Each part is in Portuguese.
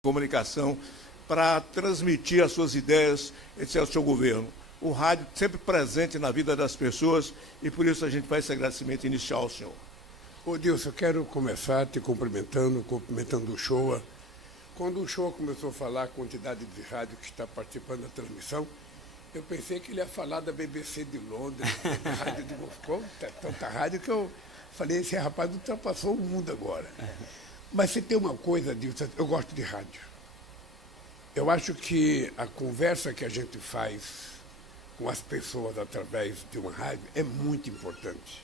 comunicação para transmitir as suas ideias, esse é o seu governo. O rádio sempre presente na vida das pessoas e por isso a gente faz esse agradecimento inicial ao senhor. Ô Dilson, eu quero começar te cumprimentando o Uchoa. Quando o Uchoa começou a falar a quantidade de rádio que está participando da transmissão, eu pensei que ele ia falar da BBC de Londres, da rádio de Moscou, tanta rádio que eu falei, esse rapaz ultrapassou o mundo agora. Mas se tem uma coisa, Dilson, eu gosto de rádio. Eu acho que a conversa que a gente faz com as pessoas através de uma rádio é muito importante.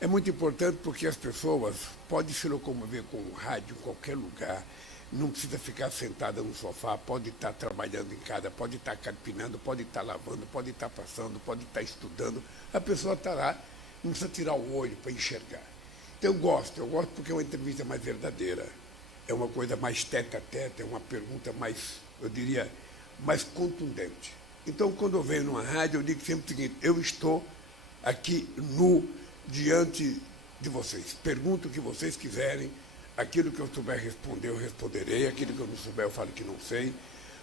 É muito importante porque as pessoas podem se locomover com o rádio em qualquer lugar, não precisa ficar sentada no sofá, pode estar trabalhando em casa, pode estar carpinando, pode estar lavando, pode estar passando, pode estar estudando. A pessoa está lá, não precisa tirar o olho para enxergar. Então eu gosto porque é uma entrevista mais verdadeira, é uma coisa mais tete-a-tete, é uma pergunta mais, eu diria, mais contundente. Então, quando eu venho numa rádio, eu digo sempre o seguinte, eu estou aqui diante de vocês. Pergunto o que vocês quiserem, aquilo que eu souber responder, eu responderei, aquilo que eu não souber, eu falo que não sei,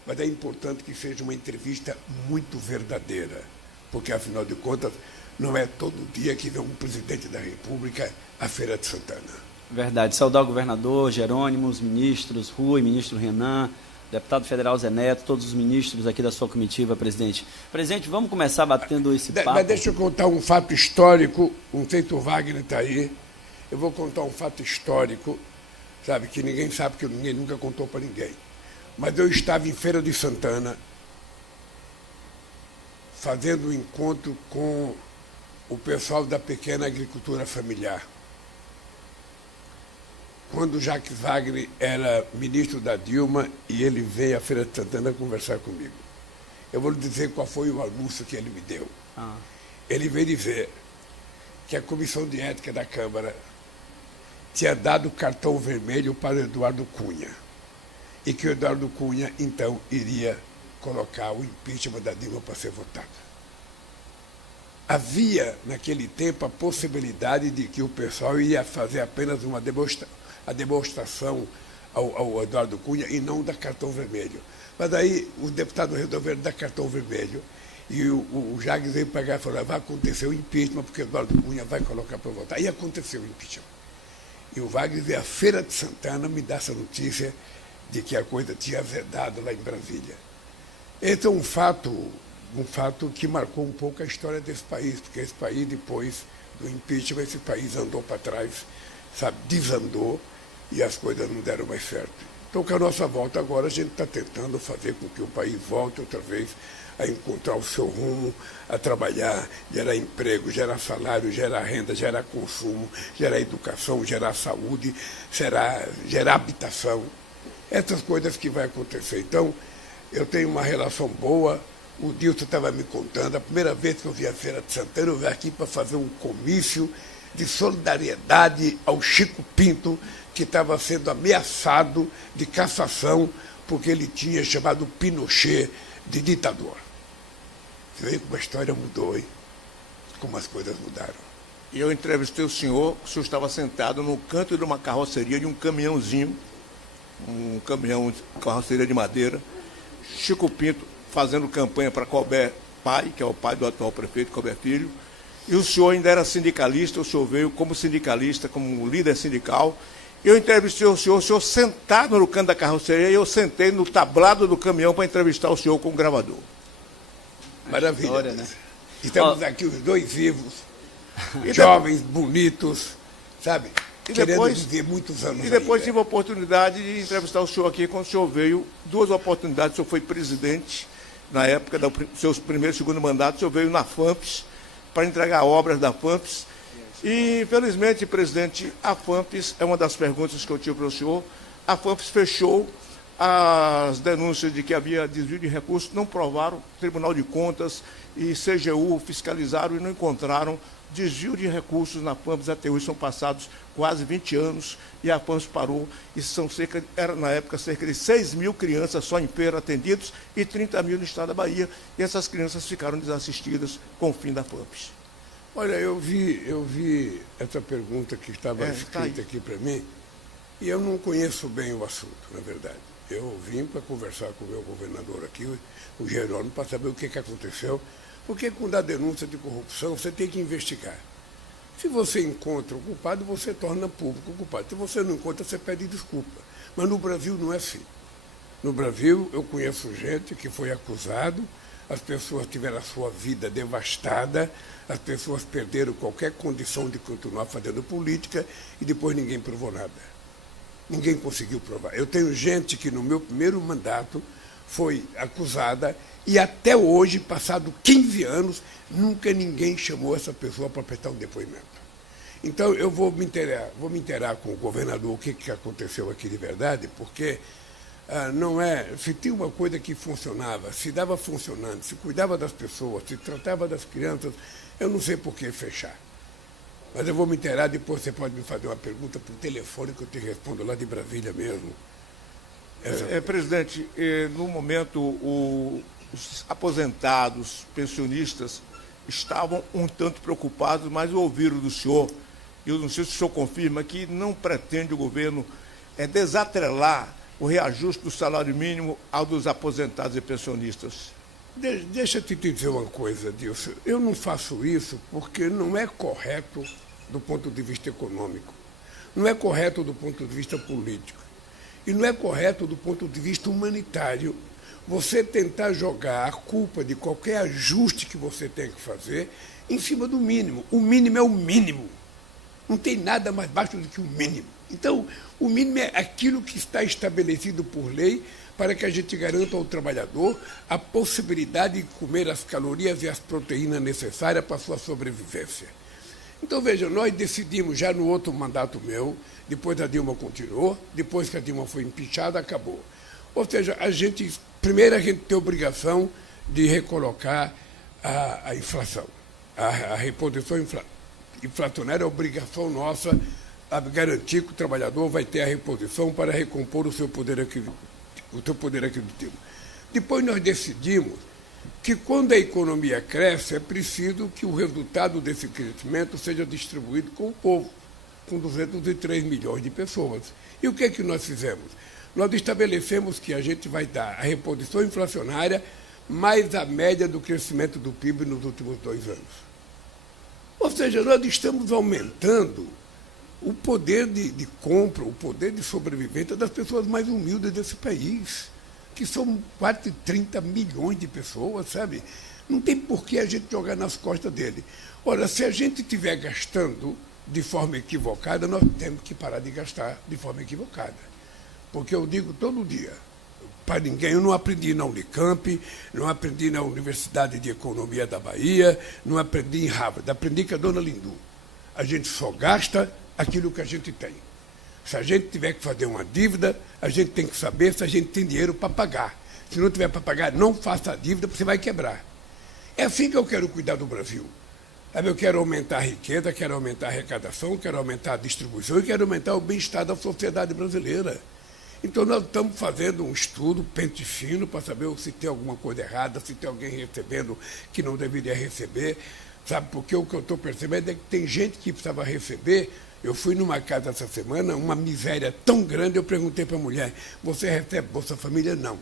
mas é importante que seja uma entrevista muito verdadeira, porque, afinal de contas, não é todo dia que vem um presidente da República à Feira de Santana. Verdade. Saudar o governador Jerônimo, os ministros, Rui, ministro Renan, deputado federal Zé Neto, todos os ministros aqui da sua comitiva, presidente. Presidente, vamos começar batendo esse papo. Mas deixa eu contar um fato histórico, não sei se o Wagner está aí, eu vou contar um fato histórico, sabe, que ninguém sabe, que ninguém nunca contou para ninguém. Mas eu estava em Feira de Santana, fazendo um encontro com o pessoal da pequena agricultura familiar. Quando Jacques Wagner era ministro da Dilma e ele veio à Feira de Santana conversar comigo. Eu vou lhe dizer qual foi o anúncio que ele me deu. Ele veio dizer que a Comissão de Ética da Câmara tinha dado cartão vermelho para o Eduardo Cunha e que o Eduardo Cunha, então, iria colocar o impeachment da Dilma para ser votado. Havia, naquele tempo, a possibilidade de que o pessoal ia fazer apenas a demonstração ao Eduardo Cunha e não dar cartão vermelho. Mas aí os deputados resolveram dar cartão vermelho e o Jacques veio pegar e falou, vai acontecer o impeachment porque o Eduardo Cunha vai colocar para votar. E aconteceu o impeachment. E o Wagner veio à Feira de Santana me dar essa notícia de que a coisa tinha azedado lá em Brasília. Esse é um fato que marcou um pouco a história desse país, porque esse país, depois do impeachment, esse país andou para trás, sabe, desandou e as coisas não deram mais certo. Então, com a nossa volta agora, a gente está tentando fazer com que o país volte outra vez a encontrar o seu rumo, a trabalhar, gerar emprego, gerar salário, gerar renda, gerar consumo, gerar educação, gerar saúde, gerar habitação. Essas coisas que vai acontecer. Então, eu tenho uma relação boa. O Dilson estava me contando, a primeira vez que eu vi a Feira de Santana, eu vim aqui para fazer um comício de solidariedade ao Chico Pinto, que estava sendo ameaçado de cassação porque ele tinha chamado Pinochet de ditador. Você vê como a história mudou, hein? Como as coisas mudaram. E eu entrevistei o senhor estava sentado no canto de uma carroceria de um caminhãozinho, um caminhão de carroceria de madeira, Chico Pinto fazendo campanha para Colbert Pai, que é o pai do atual prefeito, Colbert Filho, e o senhor ainda era sindicalista, o senhor veio como sindicalista, como líder sindical. Eu entrevistei o senhor sentado no canto da carroceria, e eu sentei no tablado do caminhão para entrevistar o senhor com o gravador. Maravilha. História, né? Estamos aqui os dois vivos, jovens, bonitos, sabe? Querendo viver muitos anos. E depois ainda. tive a oportunidade de entrevistar o senhor aqui, quando o senhor veio, duas oportunidades, o senhor foi presidente, na época do seu primeiro e segundo mandato, o senhor veio na FAMPES, para entregar obras da FAMPES. E, infelizmente, presidente, a FAMPES, é uma das perguntas que eu tive para o senhor, a FAMPES fechou as denúncias de que havia desvio de recursos, não provaram, Tribunal de Contas e CGU fiscalizaram e não encontraram desvio de recursos na FAMPES até hoje. São passados quase 20 anos e a FAMPES parou. E era na época cerca de 6 mil crianças só em feira atendidos e 30 mil no estado da Bahia. E essas crianças ficaram desassistidas com o fim da FAMPES. Olha, eu vi essa pergunta que estava escrita aqui para mim e eu não conheço bem o assunto, na verdade. Eu vim para conversar com o meu governador aqui, o Jerônimo, para saber o que aconteceu. Porque quando há denúncia de corrupção, você tem que investigar. Se você encontra o culpado, você torna público o culpado. Se você não encontra, você pede desculpa. Mas no Brasil não é assim. No Brasil, eu conheço gente que foi acusado, as pessoas tiveram a sua vida devastada, as pessoas perderam qualquer condição de continuar fazendo política e depois ninguém provou nada. Ninguém conseguiu provar. Eu tenho gente que no meu primeiro mandato foi acusada e até hoje, passado 15 anos, nunca ninguém chamou essa pessoa para prestar um depoimento. Então, eu vou me inteirar com o governador o que aconteceu aqui de verdade, porque não é... Se tinha uma coisa que funcionava, se dava funcionando, se cuidava das pessoas, se tratava das crianças, eu não sei por que fechar. Mas eu vou me inteirar, depois você pode me fazer uma pergunta por telefone que eu te respondo lá de Brasília mesmo. Presidente, no momento, os aposentados, pensionistas, estavam um tanto preocupados, mas ouviram do senhor, e eu não sei se o senhor confirma, que não pretende o governo desatrelar o reajuste do salário mínimo ao dos aposentados e pensionistas. Deixa eu te dizer uma coisa, Dilson. Eu não faço isso porque não é correto do ponto de vista econômico, não é correto do ponto de vista político, e não é correto do ponto de vista humanitário você tentar jogar a culpa de qualquer ajuste que você tem que fazer em cima do mínimo. O mínimo é o mínimo. Não tem nada mais baixo do que o mínimo. Então, o mínimo é aquilo que está estabelecido por lei para que a gente garanta ao trabalhador a possibilidade de comer as calorias e as proteínas necessárias para a sua sobrevivência. Então, veja, nós decidimos já no outro mandato meu, depois a Dilma continuou, depois que a Dilma foi impeachada, acabou. Ou seja, primeiro a gente tem a obrigação de recolocar a inflação. A reposição inflacionária é obrigação nossa a garantir que o trabalhador vai ter a reposição para recompor o seu poder aquisitivo. Depois nós decidimos que quando a economia cresce, é preciso que o resultado desse crescimento seja distribuído com o povo, com 203 milhões de pessoas. E o que é que nós fizemos? Nós estabelecemos que a gente vai dar a reposição inflacionária mais a média do crescimento do PIB nos últimos 2 anos. Ou seja, nós estamos aumentando o poder de compra, o poder de sobrevivência das pessoas mais humildes desse país, que são quase 30 milhões de pessoas, sabe? Não tem por que a gente jogar nas costas dele. Ora, se a gente estiver gastando de forma equivocada, nós temos que parar de gastar de forma equivocada. Porque eu digo todo dia, para ninguém, eu não aprendi na Unicamp, não aprendi na Universidade de Economia da Bahia, não aprendi em Harvard, aprendi com a dona Lindu. A gente só gasta aquilo que a gente tem. Se a gente tiver que fazer uma dívida, a gente tem que saber se a gente tem dinheiro para pagar. Se não tiver para pagar, não faça a dívida, porque você vai quebrar. É assim que eu quero cuidar do Brasil. Eu quero aumentar a riqueza, quero aumentar a arrecadação, quero aumentar a distribuição e quero aumentar o bem-estar da sociedade brasileira. Então, nós estamos fazendo um estudo, pente fino, para saber se tem alguma coisa errada, se tem alguém recebendo que não deveria receber. Sabe, porque o que eu estou percebendo é que tem gente que precisava receber. Eu fui numa casa essa semana, uma miséria tão grande, eu perguntei para a mulher, você recebe Bolsa Família? Não.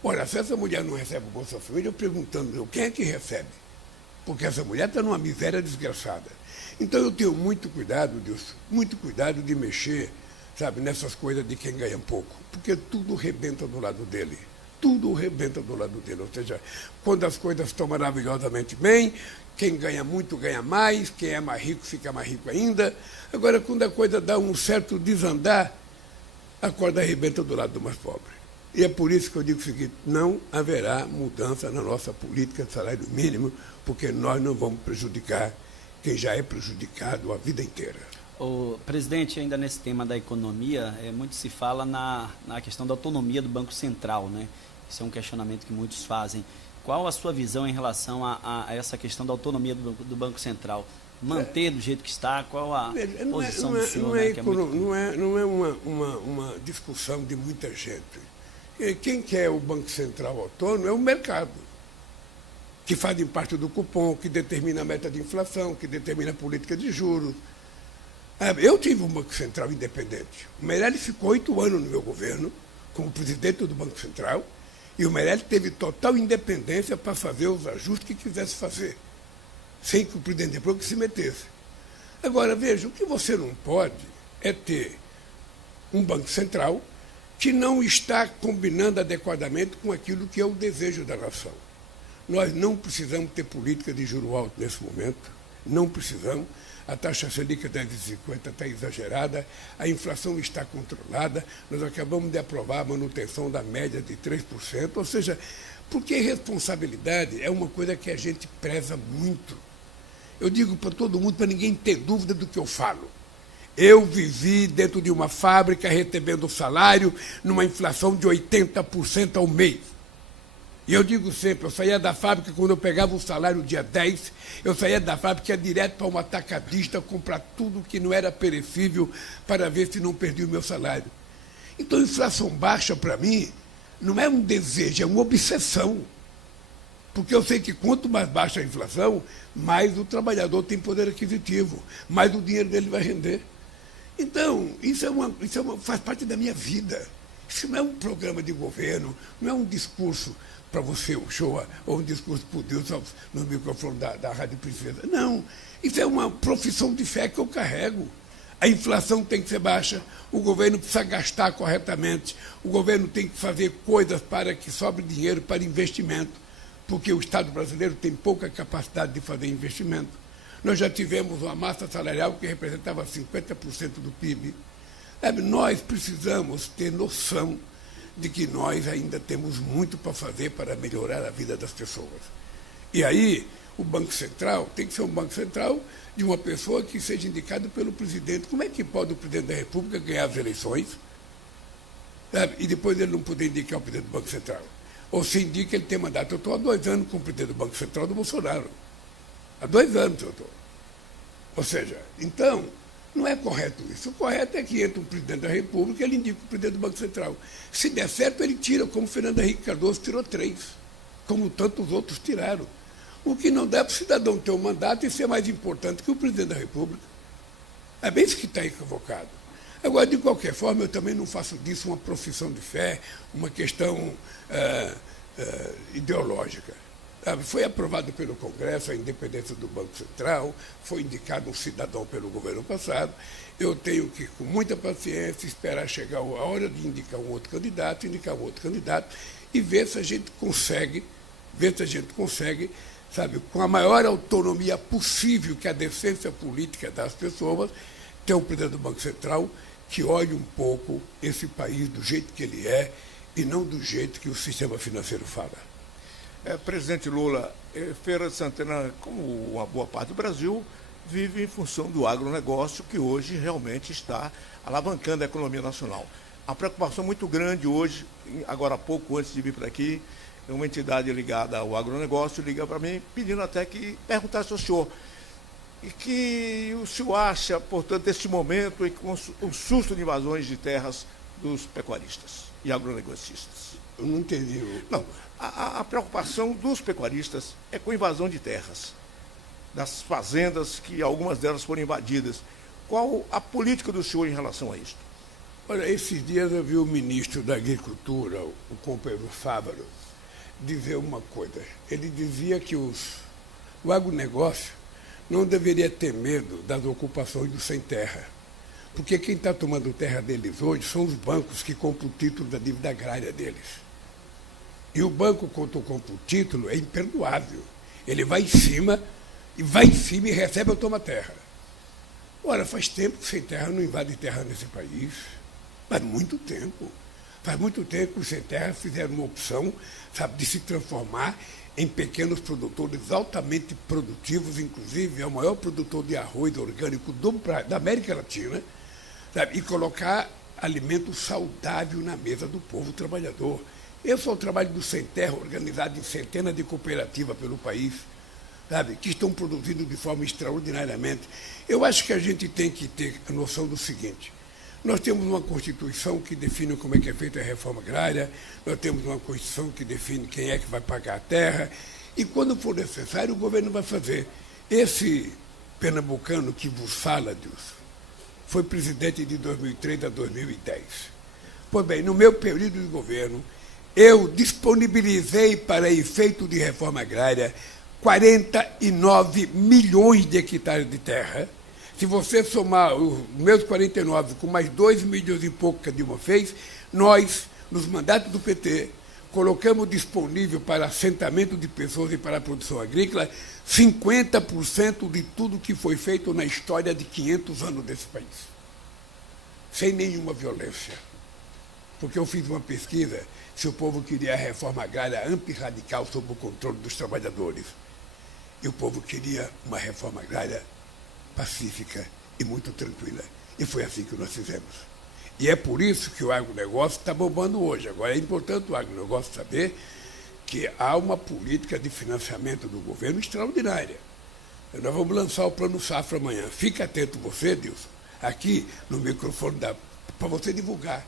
Ora, se essa mulher não recebe Bolsa Família, eu perguntando, quem é que recebe? Porque essa mulher está numa miséria desgraçada. Então, eu tenho muito cuidado, Deus, muito cuidado de mexer, sabe, nessas coisas de quem ganha pouco, porque tudo rebenta do lado dele. Tudo rebenta do lado dele. Ou seja, quando as coisas estão maravilhosamente bem, quem ganha muito ganha mais, quem é mais rico fica mais rico ainda. Agora, quando a coisa dá um certo desandar, a corda arrebenta do lado do mais pobre. E é por isso que eu digo o seguinte, não haverá mudança na nossa política de salário mínimo, porque nós não vamos prejudicar quem já é prejudicado a vida inteira. O presidente, ainda nesse tema da economia, muito se fala na questão da autonomia do Banco Central, né? Esse é um questionamento que muitos fazem. Qual a sua visão em relação a essa questão da autonomia do Banco Central? Manter do jeito que está? Qual a posição do senhor? Não é uma discussão de muita gente. Quem quer o Banco Central autônomo é o mercado, que fazem parte do cupom, que determina a meta de inflação, que determina a política de juros. Eu tive um Banco Central independente. O Meirelles ficou 8 anos no meu governo, como presidente do Banco Central, e o Meirelles teve total independência para fazer os ajustes que quisesse fazer, sem que o presidente da República se metesse. Agora, veja, o que você não pode é ter um Banco Central que não está combinando adequadamente com aquilo que é o desejo da nação. Nós não precisamos ter política de juro alto nesse momento, não precisamos. A taxa Selic 10,50 está exagerada, a inflação está controlada, nós acabamos de aprovar a manutenção da média de 3%, ou seja, porque responsabilidade é uma coisa que a gente preza muito. Eu digo para todo mundo, para ninguém ter dúvida do que eu falo. Eu vivi dentro de uma fábrica recebendo salário numa inflação de 80% ao mês. E eu digo sempre, eu saía da fábrica quando eu pegava o salário dia 10, eu saía da fábrica ia direto para uma atacadista comprar tudo que não era perecível para ver se não perdia o meu salário. Então, inflação baixa, para mim, não é um desejo, é uma obsessão. Porque eu sei que quanto mais baixa a inflação, mais o trabalhador tem poder aquisitivo, mais o dinheiro dele vai render. Então, faz parte da minha vida. Isso não é um programa de governo, não é um discurso para você, o Shoa, ou um discurso por Deus no microfone da Rádio Princesa. Não, isso é uma profissão de fé que eu carrego. A inflação tem que ser baixa, o governo precisa gastar corretamente, o governo tem que fazer coisas para que sobre dinheiro para investimento, porque o Estado brasileiro tem pouca capacidade de fazer investimento. Nós já tivemos uma massa salarial que representava 50% do PIB. Nós precisamos ter noção de que nós ainda temos muito para fazer para melhorar a vida das pessoas. E aí, o Banco Central tem que ser um Banco Central de uma pessoa que seja indicado pelo presidente. Como é que pode o presidente da República ganhar as eleições, e depois ele não poder indicar o presidente do Banco Central? Ou se indica ele tem mandato. Eu estou há 2 anos com o presidente do Banco Central do Bolsonaro. Há 2 anos eu estou. Ou seja, então, não é correto isso. O correto é que entra um presidente da República e ele indica o presidente do Banco Central. Se der certo, ele tira, como Fernando Henrique Cardoso tirou 3, como tantos outros tiraram. O que não dá é para o cidadão ter um mandato e ser mais importante que o presidente da República. É bem isso que está equivocado. Agora, de qualquer forma, eu também não faço disso uma profissão de fé, uma questão ideológica. Foi aprovado pelo Congresso a independência do Banco Central, foi indicado um cidadão pelo governo passado. Eu tenho que, com muita paciência, esperar chegar a hora de indicar um outro candidato e ver se a gente consegue, sabe, com a maior autonomia possível que a decência política das pessoas, ter um presidente do Banco Central que olhe um pouco esse país do jeito que ele é e não do jeito que o sistema financeiro fala. Presidente Lula, Feira de Santana, como uma boa parte do Brasil, vive em função do agronegócio, que hoje realmente está alavancando a economia nacional. A preocupação muito grande hoje, agora há pouco, antes de vir para aqui, uma entidade ligada ao agronegócio liga para mim, pedindo até que perguntasse ao senhor e que o senhor acha, portanto, deste momento, e com o susto de invasões de terras dos pecuaristas e agronegocistas. Eu não entendi. Não. A preocupação dos pecuaristas é com invasão de terras, das fazendas, que algumas delas foram invadidas. Qual a política do senhor em relação a isso? Olha, esses dias eu vi o ministro da Agricultura, o companheiro Fávaro, dizer uma coisa. Ele dizia que o agronegócio não deveria ter medo das ocupações do sem terra, porque quem está tomando terra deles hoje são os bancos que compram o título da dívida agrária deles. E o banco, quando compra o título, é imperdoável. Ele vai em cima e recebe ou toma terra. Ora, faz tempo que sem terra não invade terra nesse país. Faz muito tempo. Faz muito tempo que os sem terra fizeram uma opção, sabe, de se transformar em pequenos produtores altamente produtivos, inclusive é o maior produtor de arroz orgânico da América Latina, sabe, e colocar alimento saudável na mesa do povo trabalhador. Esse é o trabalho do Sem Terra, organizado em centenas de cooperativas pelo país, sabe, que estão produzindo de forma extraordinariamente. Eu acho que a gente tem que ter a noção do seguinte: nós temos uma Constituição que define como é que é feita a reforma agrária, nós temos uma Constituição que define quem é que vai pagar a terra, e quando for necessário o governo vai fazer. Esse pernambucano que vos fala, Deus, foi presidente de 2003 a 2010. Pois bem, no meu período de governo, eu disponibilizei para efeito de reforma agrária 49 milhões de hectares de terra. Se você somar os meus 49 com mais 2 milhões e pouco que a Dilma fez, nós, nos mandatos do PT, colocamos disponível para assentamento de pessoas e para a produção agrícola 50% de tudo que foi feito na história de 500 anos desse país. Sem nenhuma violência. Porque eu fiz uma pesquisa se o povo queria a reforma agrária ampla e radical sob o controle dos trabalhadores. E o povo queria uma reforma agrária pacífica e muito tranquila. E foi assim que nós fizemos. E é por isso que o agronegócio está bombando hoje. Agora, é importante o agronegócio saber que há uma política de financiamento do governo extraordinária. Nós vamos lançar o Plano Safra amanhã. Fique atento você, Dilson, aqui no microfone para você divulgar.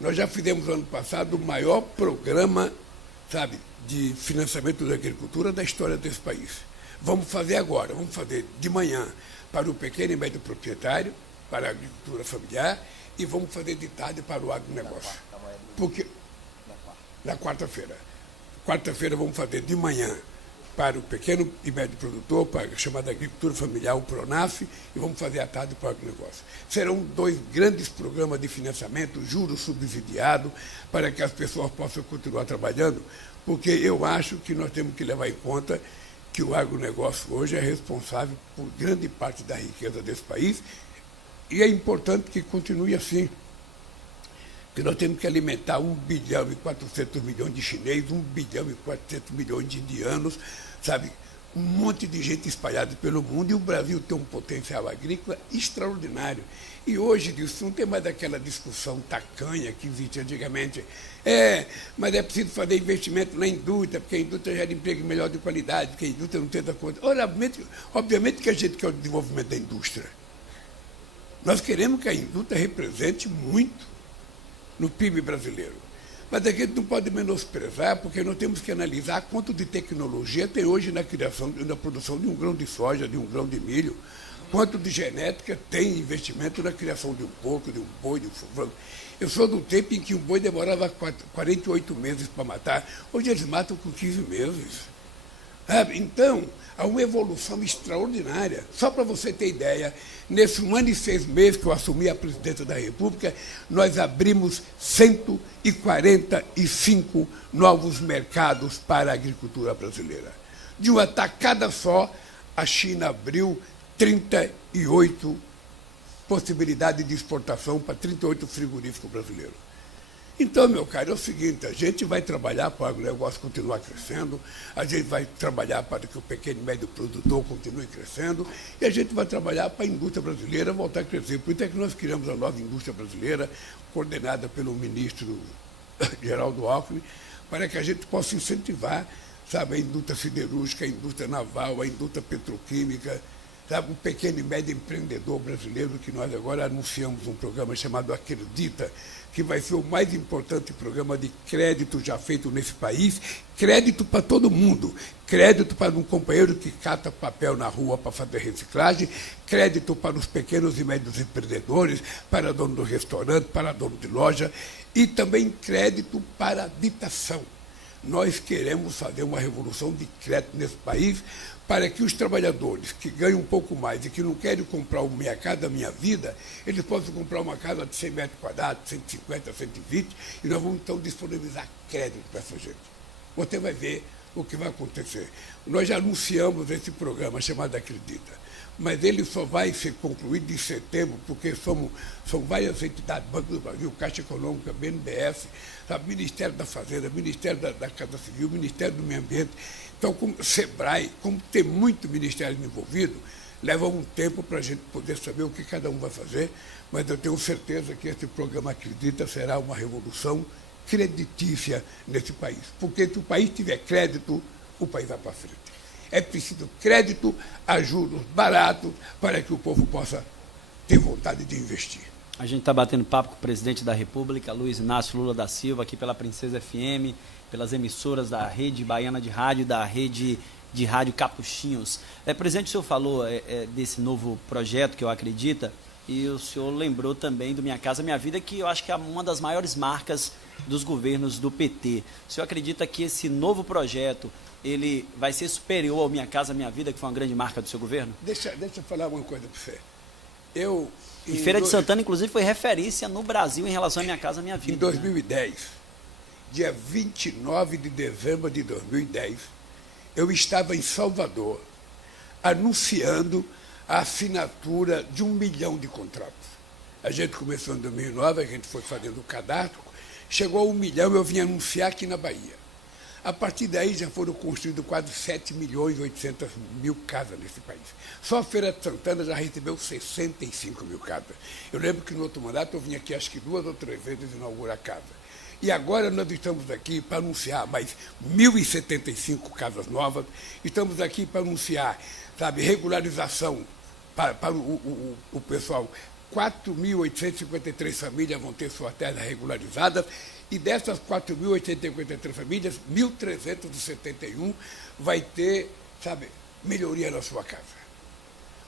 Nós já fizemos ano passado o maior programa, sabe, de financiamento da agricultura da história desse país. Vamos fazer agora, vamos fazer de manhã para o pequeno e médio proprietário, para a agricultura familiar, e vamos fazer de tarde para o agronegócio. Porque na quarta-feira. Quarta-feira vamos fazer de manhã para o pequeno e médio produtor, para a chamada agricultura familiar, o PRONAF, e vamos fazer à tarde para o agronegócio. Serão 2 grandes programas de financiamento, juros subsidiados, para que as pessoas possam continuar trabalhando, porque eu acho que nós temos que levar em conta que o agronegócio hoje é responsável por grande parte da riqueza desse país, e é importante que continue assim. Que nós temos que alimentar 1 bilhão e 400 milhões de chineses, 1 bilhão e 400 milhões de indianos, sabe? Um monte de gente espalhada pelo mundo, e o Brasil tem um potencial agrícola extraordinário. E hoje, isso não tem mais aquela discussão tacanha que existia antigamente. Mas é preciso fazer investimento na indústria, porque a indústria gera emprego melhor de qualidade, porque a indústria não tem essa coisa. Obviamente que a gente quer o desenvolvimento da indústria. Nós queremos que a indústria represente muito no PIB brasileiro. Mas a gente não pode menosprezar, porque nós temos que analisar quanto de tecnologia tem hoje na criação, na produção de um grão de soja, de um grão de milho, quanto de genética tem investimento na criação de um porco, de um boi, de um frango. Eu sou do tempo em que um boi demorava 48 meses para matar. Hoje eles matam com 15 meses. Então, há uma evolução extraordinária. Só para você ter ideia, nesse 1 ano e 6 meses que eu assumi a presidência da República, nós abrimos 145 novos mercados para a agricultura brasileira. De uma tacada só, a China abriu 38 possibilidades de exportação para 38 frigoríficos brasileiros. Então, meu caro, é o seguinte, a gente vai trabalhar para o agronegócio continuar crescendo, a gente vai trabalhar para que o pequeno e médio produtor continue crescendo, e a gente vai trabalhar para a indústria brasileira voltar a crescer. Por isso é que nós criamos a nova indústria brasileira, coordenada pelo ministro Geraldo Alckmin, para que a gente possa incentivar, sabe, a indústria siderúrgica, a indústria naval, a indústria petroquímica, sabe, o pequeno e médio empreendedor brasileiro, que nós agora anunciamos um programa chamado Acredita, que vai ser o mais importante programa de crédito já feito nesse país, crédito para todo mundo, crédito para um companheiro que cata papel na rua para fazer reciclagem, crédito para os pequenos e médios empreendedores, para dono do restaurante, para dono de loja, e também crédito para habitação. Nós queremos fazer uma revolução de crédito nesse país, para que os trabalhadores que ganham um pouco mais e que não querem comprar uma Minha Casa Minha Vida, eles possam comprar uma casa de 100 metros quadrados, 150, 120, e nós vamos, então, disponibilizar crédito para essa gente. Você vai ver o que vai acontecer. Nós já anunciamos esse programa chamado Acredita, mas ele só vai ser concluído em setembro, porque são várias entidades, Banco do Brasil, Caixa Econômica, BNDES, sabe, Ministério da Fazenda, Ministério da Casa Civil, Ministério do Meio Ambiente. Então, como o SEBRAE, como tem muito ministério envolvido, leva um tempo para a gente poder saber o que cada um vai fazer, mas eu tenho certeza que esse programa Acredita será uma revolução creditícia nesse país. Porque se o país tiver crédito, o país vai para frente. É preciso crédito a juros baratos para que o povo possa ter vontade de investir. A gente está batendo papo com o presidente da República, Luiz Inácio Lula da Silva, aqui pela Princesa FM, pelas emissoras da Rede Baiana de Rádio e da Rede de Rádio Capuchinhos. Presidente, o senhor falou desse novo projeto que eu acredito, e o senhor lembrou também do Minha Casa Minha Vida, que eu acho que é uma das maiores marcas dos governos do PT. O senhor acredita que esse novo projeto ele vai ser superior ao Minha Casa Minha Vida, que foi uma grande marca do seu governo? Deixa eu falar uma coisa para você. E Feira de Santana, inclusive, foi referência no Brasil em relação à Minha Casa Minha Vida. Em 2010, dia 29 de dezembro de 2010, eu estava em Salvador, anunciando a assinatura de 1 milhão de contratos. A gente começou em 2009, a gente foi fazendo o cadastro, chegou a 1 milhão, eu vim anunciar aqui na Bahia. A partir daí já foram construídos quase 7 milhões e 800 mil casas nesse país. Só a Feira de Santana já recebeu 65 mil casas. Eu lembro que no outro mandato eu vim aqui acho que 2 ou 3 vezes inaugurar casa. E agora nós estamos aqui para anunciar mais 1.075 casas novas, estamos aqui para anunciar, sabe, regularização para o pessoal. 4.853 famílias vão ter suas terras regularizadas, e dessas 4.853 famílias, 1.371 vai ter, sabe, melhoria na sua casa.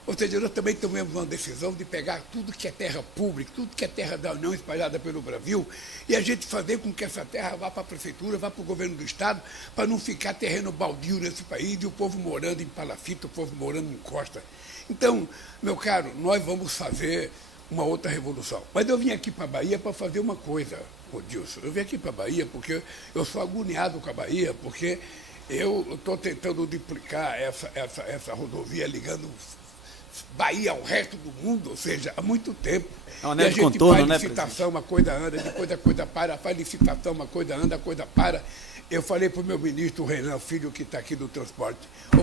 Ou seja, nós também tomamos uma decisão de pegar tudo que é terra pública, tudo que é terra da União espalhada pelo Brasil, e a gente fazer com que essa terra vá para a prefeitura, vá para o governo do Estado, para não ficar terreno baldio nesse país, e o povo morando em palafita, o povo morando em costa. Então, meu caro, nós vamos fazer uma outra revolução. Mas eu vim aqui para a Bahia para fazer uma coisa, Odilson. Eu vim aqui para a Bahia porque eu sou agoniado com a Bahia, porque eu estou tentando duplicar essa rodovia ligando Bahia ao resto do mundo, ou seja, há muito tempo. É uma de contorno, faz licitação, uma coisa anda, depois a coisa para, faz licitação, uma coisa anda, a coisa para. Eu falei para o meu ministro Renan Filho, que está aqui do transporte,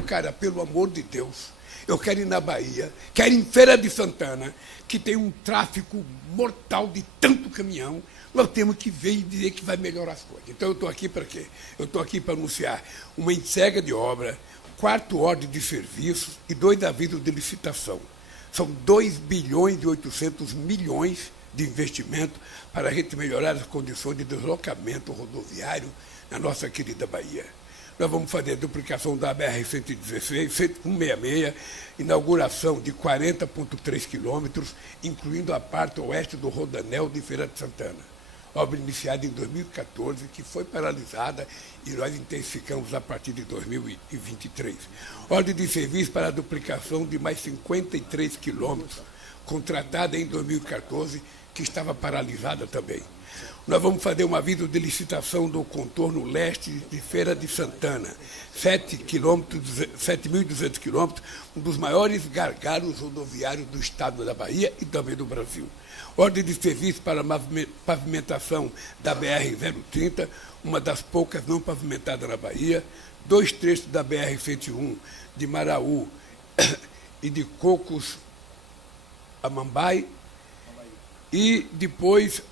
cara, pelo amor de Deus, eu quero ir na Bahia, quero ir em Feira de Santana, que tem um tráfego mortal de tanto caminhão, nós temos que ver e dizer que vai melhorar as coisas. Então eu estou aqui para quê? Eu estou aqui para anunciar uma entrega de obra, 4 ordens de serviços e 2 avisos de licitação. São 2 bilhões e 800 milhões de investimento para a gente melhorar as condições de deslocamento rodoviário na nossa querida Bahia. Nós vamos fazer a duplicação da BR-116, 166, inauguração de 40,3 quilômetros, incluindo a parte oeste do Rodanel de Feira de Santana. Obra iniciada em 2014, que foi paralisada e nós intensificamos a partir de 2023. Ordem de serviço para a duplicação de mais 53 quilômetros, contratada em 2014, que estava paralisada também. Nós vamos fazer um aviso de licitação do contorno leste de Feira de Santana, 7.200 quilômetros, um dos maiores gargalos rodoviários do estado da Bahia e também do Brasil. Ordem de serviço para a pavimentação da BR-030, uma das poucas não pavimentadas na Bahia, 2 trechos da BR-101, de Maraú e de Cocos a Mambai, e depois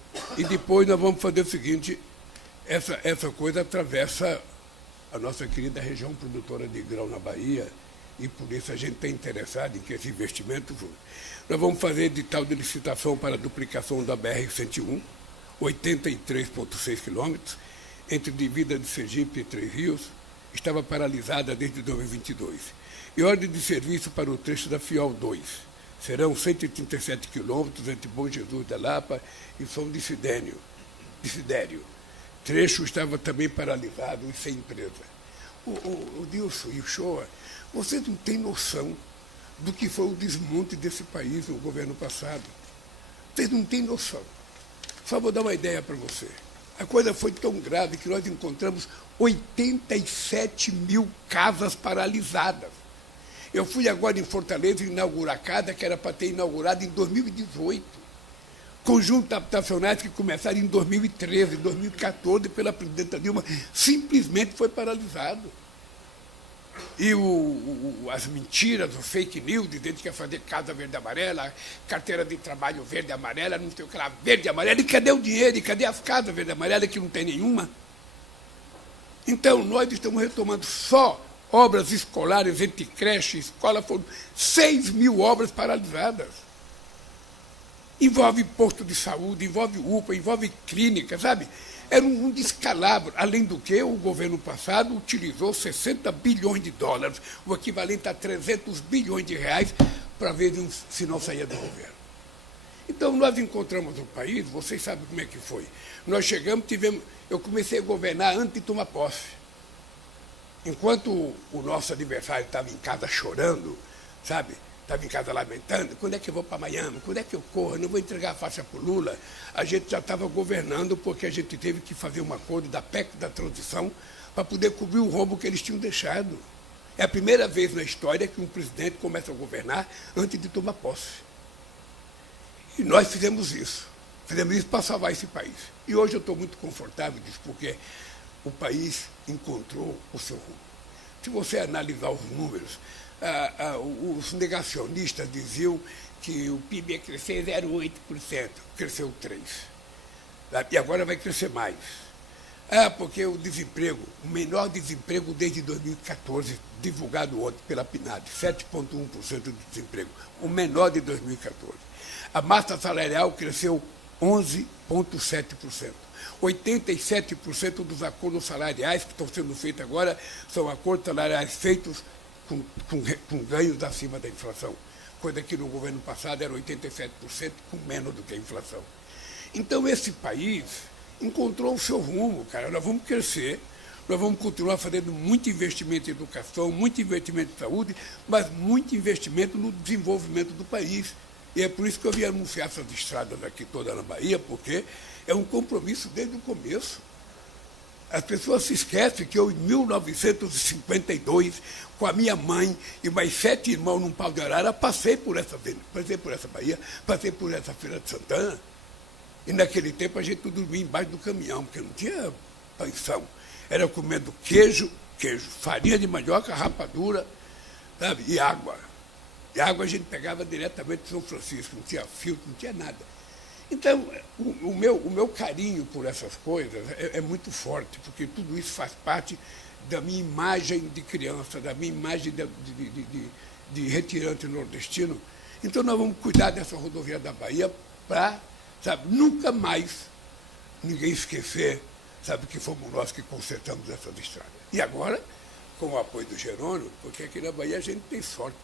nós vamos fazer o seguinte, essa coisa atravessa a nossa querida região produtora de grão na Bahia, e por isso a gente está interessado em que esse investimento... Nós vamos fazer edital de licitação para a duplicação da BR-101, 83,6 quilômetros, entre Divida de Sergipe e Três Rios, estava paralisada desde 2022. E ordem de serviço para o trecho da Fiol 2. Serão 137 quilômetros entre Bom Jesus da Lapa e São Desidério. Trecho estava também paralisado e sem empresa. O Dilson e o Shoa, vocês não têm noção do que foi o desmonte desse país no governo passado. Vocês não têm noção. Só vou dar uma ideia para você. A coisa foi tão grave que nós encontramos 87 mil casas paralisadas. Eu fui agora em Fortaleza inaugurar a casa que era para ter inaugurado em 2018. Conjuntos habitacionais que começaram em 2013, 2014, pela presidenta Dilma, simplesmente foi paralisado. E as mentiras, o fake news, dizendo que ia fazer casa verde e amarela, carteira de trabalho verde e amarela, não sei o que lá, verde e amarela, e cadê o dinheiro? E cadê as casas verde e amarela que não tem nenhuma? Então, nós estamos retomando só obras escolares, entre creche e escola, foram 6 mil obras paralisadas. Envolve posto de saúde, envolve UPA, envolve clínica, sabe? Era um descalabro, além do que o governo passado utilizou 60 bilhões de dólares, o equivalente a 300 bilhões de reais, para ver se não saía do governo. Então, nós encontramos um país, vocês sabem como é que foi. Nós chegamos, eu comecei a governar antes de tomar posse. Enquanto o nosso adversário estava em casa chorando, sabe? Estava em casa lamentando, quando é que eu vou para Miami? Quando é que eu corro? Eu não vou entregar a faixa para o Lula. A gente já estava governando porque a gente teve que fazer um acordo da PEC da transição para poder cobrir o rombo que eles tinham deixado. É a primeira vez na história que um presidente começa a governar antes de tomar posse. E nós fizemos isso. Fizemos isso para salvar esse país. E hoje eu estou muito confortável disso, porque o país encontrou o seu rumo. Se você analisar os números, os negacionistas diziam que o PIB ia crescer 0,8%, cresceu 3%. E agora vai crescer mais. Porque o desemprego, o menor desemprego desde 2014, divulgado ontem pela PNAD, 7,1% de desemprego, o menor de 2014. A massa salarial cresceu 11,7%. 87% dos acordos salariais que estão sendo feitos agora são acordos salariais feitos com ganhos acima da inflação, coisa que no governo passado era 87%, com menos do que a inflação. Então, esse país encontrou o seu rumo, cara. Nós vamos crescer, nós vamos continuar fazendo muito investimento em educação, muito investimento em saúde, mas muito investimento no desenvolvimento do país. E é por isso que eu vim anunciar essas estradas aqui toda na Bahia, porque é um compromisso desde o começo. As pessoas se esquecem que eu, em 1952, com a minha mãe e mais 7 irmãos num pau de arara, passei por essa Bahia, passei por essa Feira de Santana. E naquele tempo a gente dormia embaixo do caminhão, porque não tinha pensão. Era comendo queijo, farinha de mandioca, rapadura, sabe? E água. E a água a gente pegava diretamente de São Francisco, não tinha filtro, não tinha nada. Então, o meu carinho por essas coisas é muito forte, porque tudo isso faz parte da minha imagem de criança, da minha imagem de retirante nordestino. Então, nós vamos cuidar dessa rodovia da Bahia para, sabe, nunca mais ninguém esquecer, sabe, que fomos nós que consertamos essas estradas. E agora, com o apoio do Jerônimo, porque aqui na Bahia a gente tem sorte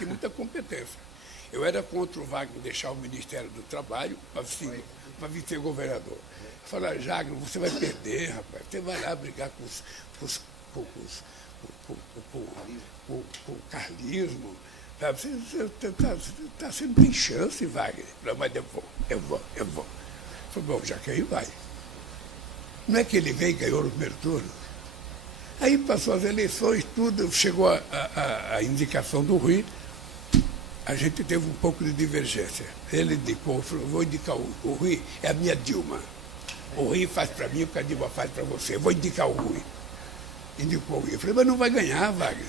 e muita competência. Eu era contra o Wagner deixar o Ministério do Trabalho para vir ser governador. Eu falei, Wagner, você vai perder, rapaz. Você vai lá brigar com o carlismo. Sabe? Você está sendo bem chance, Wagner. Não, mas eu vou. Eu falei, bom, já que aí vai. Não é que ele veio e ganhou no primeiro turno? Aí passou as eleições, tudo, chegou a indicação do Rui. A gente teve um pouco de divergência. Ele indicou, falou, vou indicar o Rui, é a minha Dilma. O Rui faz para mim o que a Dilma faz para você. Vou indicar o Rui. Indicou o Rui. Eu falei, mas não vai ganhar, Wagner.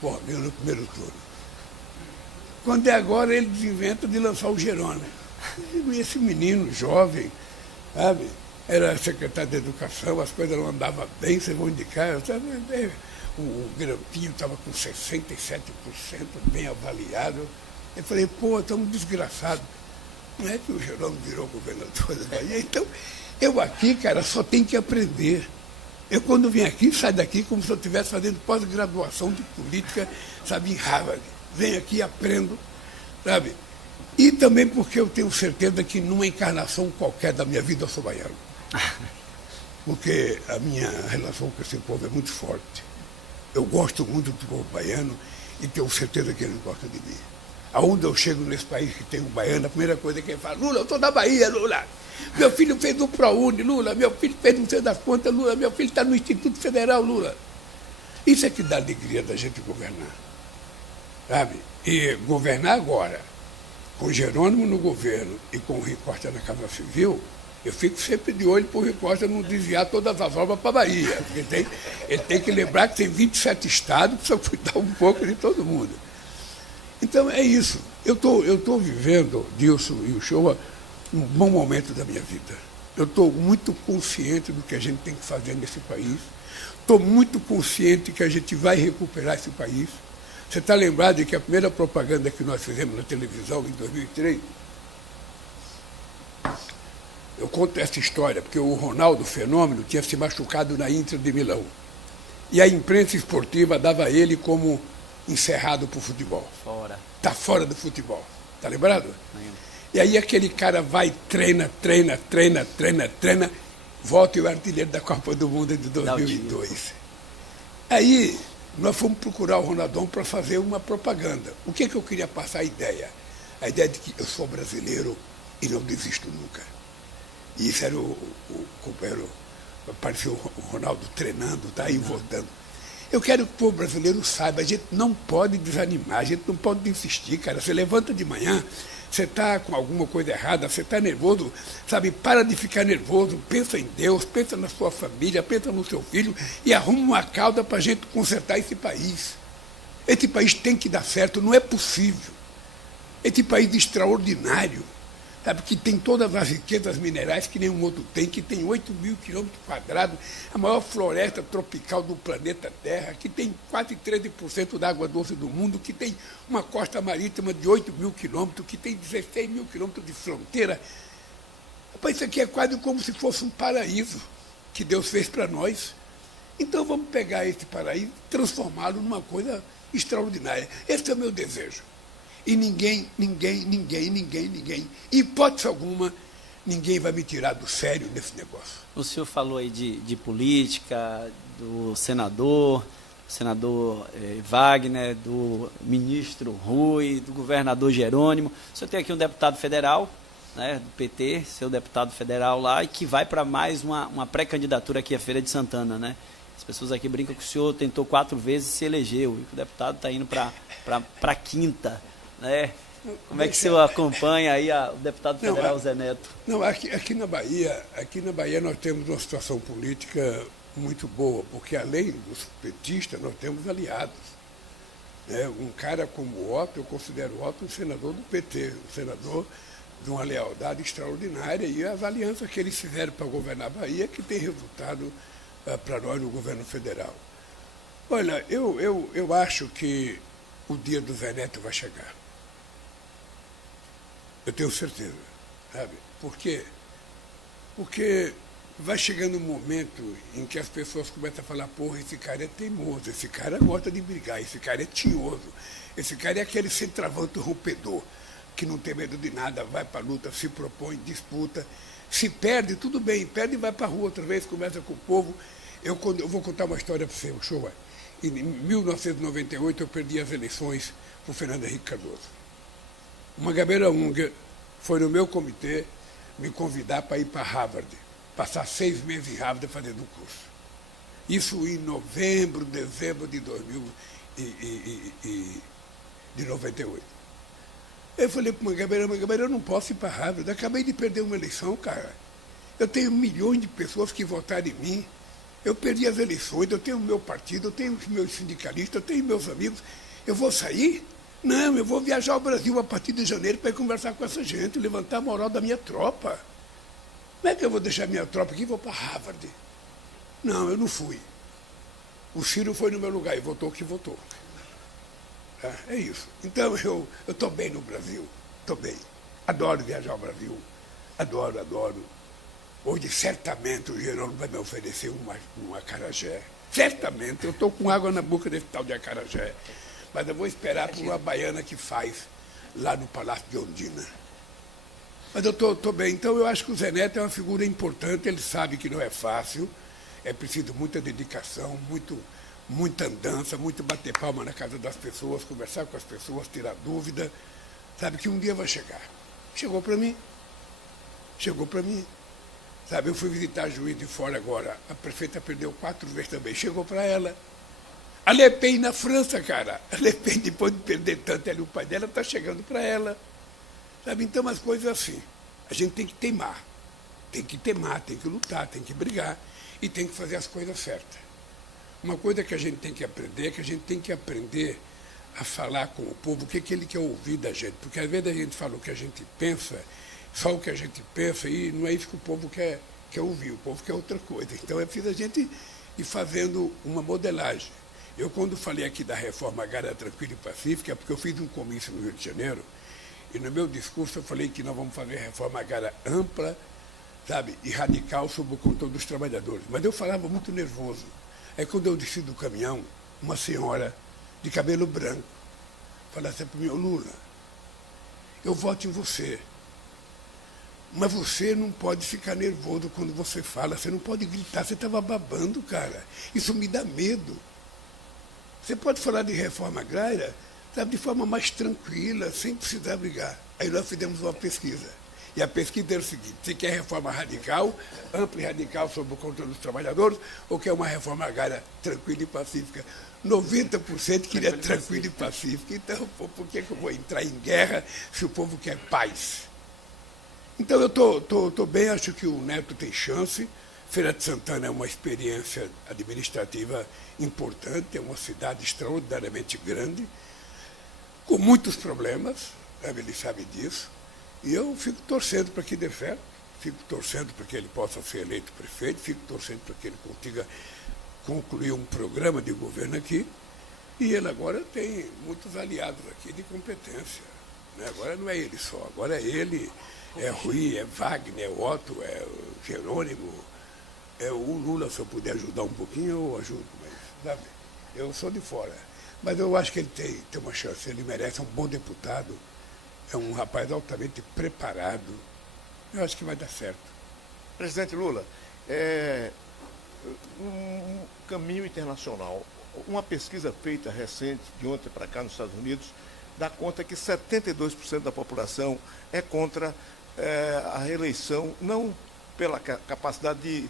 Pô, ganhou no primeiro turno. Quando é agora, ele desinventa de lançar o Jerônimo. E esse menino jovem, sabe, era secretário de Educação, as coisas não andavam bem, vocês vão indicar. Sabe? O Grampinho estava com 67%, bem avaliado. Eu falei, pô, estamos desgraçados. Não é que o Jerônimo virou governador da Bahia? Então, eu aqui, cara, só tenho que aprender. Eu, quando vim aqui, saio daqui como se eu estivesse fazendo pós-graduação de política, sabe, em Harvard. Venho aqui e aprendo, sabe? E também porque eu tenho certeza que numa encarnação qualquer da minha vida eu sou baiano. Porque a minha relação com esse povo é muito forte. Eu gosto muito do povo baiano e tenho certeza que eles gostam de mim. Aonde eu chego nesse país que tem um baiano, a primeira coisa que ele fala, Lula, eu estou da Bahia, Lula. Meu filho fez o ProUni, Lula. Meu filho fez não sei das contas, Lula. Meu filho está no Instituto Federal, Lula. Isso é que dá alegria da gente governar. Sabe? E governar agora, com Jerônimo no governo e com o Rui Costa na Casa Civil, eu fico sempre de olho para o Rui Costa não desviar todas as obras para a Bahia. Porque ele tem que lembrar que tem 27 estados, precisa cuidar um pouco de todo mundo. Então, é isso. Eu tô vivendo, Dilson e o Shoa, um bom momento da minha vida. Eu estou muito consciente do que a gente tem que fazer nesse país. Estou muito consciente que a gente vai recuperar esse país. Você está lembrado de que a primeira propaganda que nós fizemos na televisão, em 2003, eu conto essa história, porque o Ronaldo Fenômeno tinha se machucado na Inter de Milão. E a imprensa esportiva dava ele como encerrado para o futebol. Fora. Está fora do futebol. Está lembrado? E aí aquele cara vai, treina, volta e o artilheiro da Copa do Mundo de 2002. Aí nós fomos procurar o Ronaldão para fazer uma propaganda. O que eu queria passar a ideia? A ideia de que eu sou brasileiro e não desisto nunca. E isso era apareceu o Ronaldo treinando, tá aí voltando. Eu quero que o povo brasileiro saiba, a gente não pode desanimar, a gente não pode desistir, cara. Você levanta de manhã, você está com alguma coisa errada, você está nervoso, sabe? Para de ficar nervoso, pensa em Deus, pensa na sua família, pensa no seu filho e arruma uma cauda para a gente consertar esse país. Esse país tem que dar certo, não é possível. Esse país extraordinário, sabe, que tem todas as riquezas minerais que nenhum outro tem, que tem 8.000 quilômetros quadrados, a maior floresta tropical do planeta Terra, que tem quase 13% da água doce do mundo, que tem uma costa marítima de 8.000 quilômetros, que tem 16.000 quilômetros de fronteira. Rapaz, isso aqui é quase como se fosse um paraíso que Deus fez para nós. Então vamos pegar esse paraíso e transformá-lo numa coisa extraordinária. Esse é o meu desejo. E ninguém, hipótese alguma, ninguém vai me tirar do sério nesse negócio. O senhor falou aí de política, do senador Wagner, do ministro Rui, do governador Jerônimo. O senhor tem aqui um deputado federal, né, do PT, seu deputado federal lá, e que vai para mais uma pré-candidatura aqui à Feira de Santana, né? As pessoas aqui brincam que o senhor tentou 4 vezes e se elegeu, e que o deputado está indo para a quinta. Né? Como é que o senhor acompanha aí o deputado federal Zé Neto? Não, aqui na Bahia nós temos uma situação política muito boa, porque além dos petistas, nós temos aliados. Né? Um cara como o Otto, eu considero o Otto um senador do PT, um senador de uma lealdade extraordinária, e as alianças que eles fizeram para governar a Bahia que tem resultado para nós no governo federal. Olha, eu acho que o dia do Zé Neto vai chegar. Eu tenho certeza, sabe? Por quê? Porque vai chegando um momento em que as pessoas começam a falar, porra, esse cara é teimoso, esse cara gosta de brigar, esse cara é tinhoso, esse cara é aquele centroavante rompedor, que não tem medo de nada, vai para a luta, se propõe, disputa, se perde, tudo bem, perde e vai para a rua outra vez, começa com o povo. Eu vou contar uma história para você, o show. Em 1998 eu perdi as eleições para o Fernando Henrique Cardoso. O Mangabeira Unger foi no meu comitê me convidar para ir para Harvard, passar 6 meses em Harvard fazendo um curso. Isso em novembro, dezembro de 98. Eu falei para o Mangabeira, eu não posso ir para Harvard, eu acabei de perder uma eleição, cara. Eu tenho milhões de pessoas que votaram em mim, eu perdi as eleições, eu tenho o meu partido, eu tenho os meus sindicalistas, eu tenho meus amigos, eu vou sair? Não, eu vou viajar ao Brasil a partir de janeiro para ir conversar com essa gente, levantar a moral da minha tropa. Como é que eu vou deixar minha tropa aqui e vou para Harvard? Não, eu não fui. O Ciro foi no meu lugar e votou o que votou. É isso. Então eu estou bem no Brasil, estou bem. Adoro viajar ao Brasil, adoro. Hoje certamente o Jerônimo vai me oferecer um acarajé. Certamente, eu estou com água na boca desse tal de acarajé. Mas eu vou esperar por uma baiana que faz lá no Palácio de Ondina. Mas eu estou bem. Então, eu acho que o Zé Neto é uma figura importante, ele sabe que não é fácil, é preciso muita dedicação, muita andança, muito bater palma na casa das pessoas, conversar com as pessoas, tirar dúvida. Sabe que um dia vai chegar. Chegou para mim. Sabe, eu fui visitar a Juiz de Fora agora, a prefeita perdeu 4 vezes também, chegou para ela. A Le Pen na França, cara. A Le Pen, depois de perder tanto ali, o pai dela está chegando para ela. Sabe, então, as coisas assim. A gente tem que teimar. Tem que lutar, tem que brigar e tem que fazer as coisas certas. Uma coisa que a gente tem que aprender é que a gente tem que aprender a falar com o povo o que ele quer ouvir da gente. Porque às vezes a gente fala o que a gente pensa, só o que a gente pensa, e não é isso que o povo quer ouvir, o povo quer outra coisa. Então é preciso a gente ir fazendo uma modelagem. Eu, quando falei aqui da reforma agrária tranquila e pacífica, é porque eu fiz um comício no Rio de Janeiro, e no meu discurso eu falei que nós vamos fazer reforma agrária ampla, sabe, e radical sob o controle dos trabalhadores. Mas eu falava muito nervoso. Aí, quando eu desci do caminhão, uma senhora de cabelo branco falou assim para mim, Lula, eu voto em você, Mas você não pode ficar nervoso quando você fala, você não pode gritar, você estava babando, cara. Isso me dá medo. Você pode falar de reforma agrária, sabe, de forma mais tranquila, sem precisar brigar. Aí nós fizemos uma pesquisa. E a pesquisa era o seguinte: você quer reforma radical, ampla e radical sobre o controle dos trabalhadores, ou quer uma reforma agrária tranquila e pacífica? 90% queria tranquila e pacífica. Então, por que eu vou entrar em guerra se o povo quer paz? Então, eu estou bem, acho que o Neto tem chance. Feira de Santana é uma experiência administrativa importante, é uma cidade extraordinariamente grande, com muitos problemas, ele sabe disso, e eu fico torcendo para que dê certo, fico torcendo para que ele possa ser eleito prefeito, fico torcendo para que ele consiga concluir um programa de governo aqui, e ele agora tem muitos aliados aqui de competência. Né? Agora não é ele só, agora é ele, é Rui, é Wagner, é Otto, é o Jerônimo, é o Lula. Se eu puder ajudar um pouquinho, eu ajudo, mas sabe, eu sou de fora. Mas eu acho que ele tem uma chance, ele merece, é um bom deputado, é um rapaz altamente preparado. Eu acho que vai dar certo. Presidente Lula, um caminho internacional. Uma pesquisa feita recente, de ontem para cá nos Estados Unidos, dá conta que 72% da população é contra a reeleição, não pela capacidade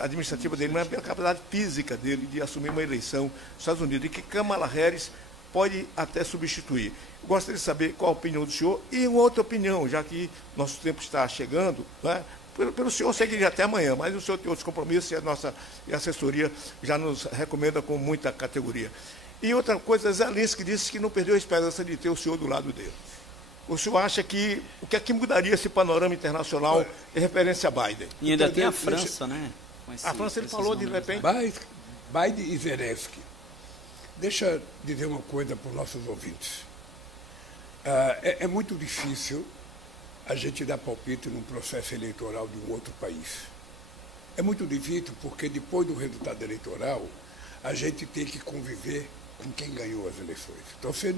administrativa dele, mas pela capacidade física dele de assumir uma eleição nos Estados Unidos, e que Kamala Harris pode até substituir. Gostaria de saber qual a opinião do senhor e uma outra opinião, já que nosso tempo está chegando, né? Pelo senhor seguiria até amanhã, mas o senhor tem outros compromissos e a nossa assessoria já nos recomenda com muita categoria. E outra coisa, Zelensky disse que não perdeu a esperança de ter o senhor do lado dele. O senhor acha que o que é que mudaria esse panorama internacional em referência a Biden? E ainda tem a França, né? A França, ele falou de repente. Biden e Zelensky. Deixa eu dizer uma coisa para os nossos ouvintes. É muito difícil a gente dar palpite num processo eleitoral de um outro país. É muito difícil porque depois do resultado eleitoral, a gente tem que conviver com quem ganhou as eleições. Então você